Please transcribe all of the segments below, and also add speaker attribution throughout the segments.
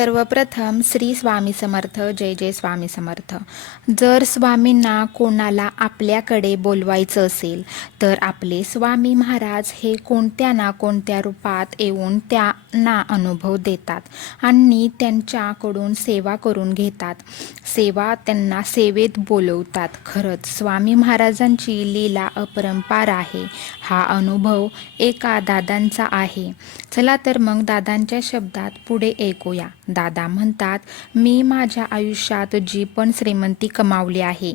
Speaker 1: सर्वप्रथम श्री स्वामी समर्थ जय जय स्वामी समर्थ. जर स्वामींना कोणाला आपल्याकडे बोलवायचं असेल तर आपले स्वामी महाराज हे कोणत्या ना कोणत्या रूपात येऊन त्यांना अनुभव देतात आणि त्यांच्याकडून सेवा करून घेतात. सेवा त्यांना सेवेत बोलवतात. खरंच स्वामी महाराजांची लीला अपरंपार आहे. हा अनुभव एका दादांचा आहे. चला तर मग दादांच्या शब्दात पुढे ऐकूया. दादा म्हणतात मी माझ्या आयुष्यात जी पण श्रीमंती कमावली आहे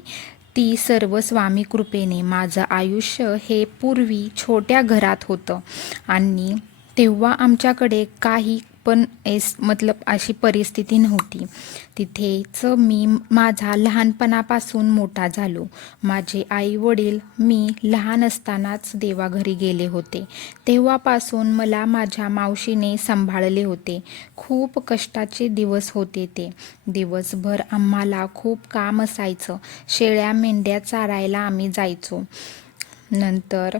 Speaker 1: ती सर्व स्वामी कृपेने माझं आयुष्य हे पूर्वी छोट्या घरात होतं. आणि तेव्हा आमच्याकडे काही पण एस मतलब अशी परिस्थिती नव्हती. तिथेच मी माझा लहानपणापासून मोठा झालो. माझे आई वडील मी लहान असतानाच देवाघरी गेले होते. तेव्हापासून मला माझ्या मावशीने सांभाळले होते. खूप कष्टाचे दिवस होते ते. दिवसभर आम्हाला खूप काम असायचं. शेळ्या मेंढ्या चारायला आम्ही जायचो. नंतर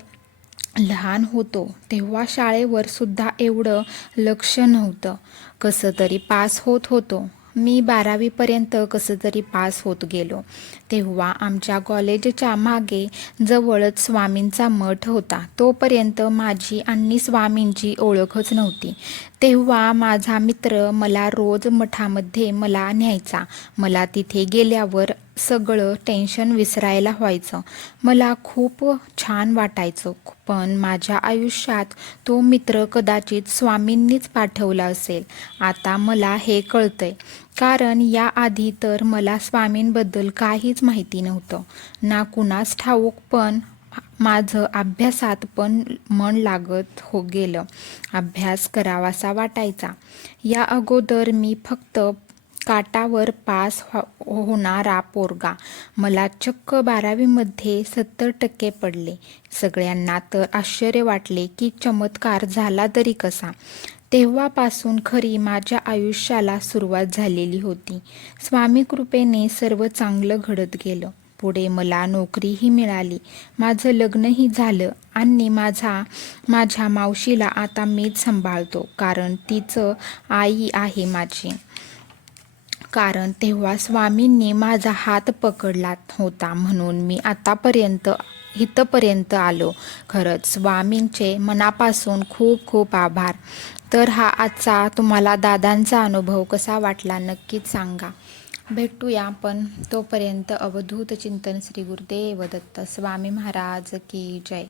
Speaker 1: लहान होतो तेव्हा शाळेवर सुद्धा एवढं लक्ष नव्हतं. कसं तरी पास होत होतो. मी बारावीपर्यंत कसं तरी पास होत गेलो. तेव्हा आमच्या कॉलेजच्या मागे जवळच स्वामींचा मठ होता. तोपर्यंत माझी आणि स्वामींची ओळखच नव्हती. तेव्हा माझा मित्र मला रोज मठामध्ये मला न्यायचा. मला तिथे गेल्यावर सगळं टेन्शन विसरायला व्हायचं. मला खूप छान वाटायचं पण माझ्या आयुष्यात तो मित्र कदाचित स्वामींनीच पाठवला असेल. आता मला हे कळतंय. कारण याआधी तर मला स्वामींबद्दल काहीच माहिती नव्हतं. ना कुणास ठाऊक पण माझं अभ्यासात पण मन लागत हो गेलं. अभ्यास करावासा वाटायचा. या अगोदर मी फक्त काटावर पास हो होणारा पोरगा. मला चक्क बारावीमध्ये सत्तर टक्के पडले. सगळ्यांना तर आश्चर्य वाटले की चमत्कार झाला तरी कसा. तेव्हापासून खरी माझ्या आयुष्याला सुरुवात झालेली होती. स्वामी कृपेने सर्व चांगलं घडत गेलं. पुढे मला नोकरीही मिळाली. माझं लग्नही झालं आणि माझा माझ्या मावशीला आता मीच सांभाळतो कारण तिचं आई आहे माझी. कारण तेव्हा स्वामींनी माझा हात पकडला होता म्हणून मी आतापर्यंत इथपर्यंत आलो. खरंच स्वामींचे मनापासून खूप खूप आभार. तर हा आजचा तुम्हाला दादांचा अनुभव कसा वाटला नक्कीच सांगा. भेटूया पण तोपर्यंत अवधूत चिंतन श्री गुरुदेव दत्त स्वामी महाराज की जय.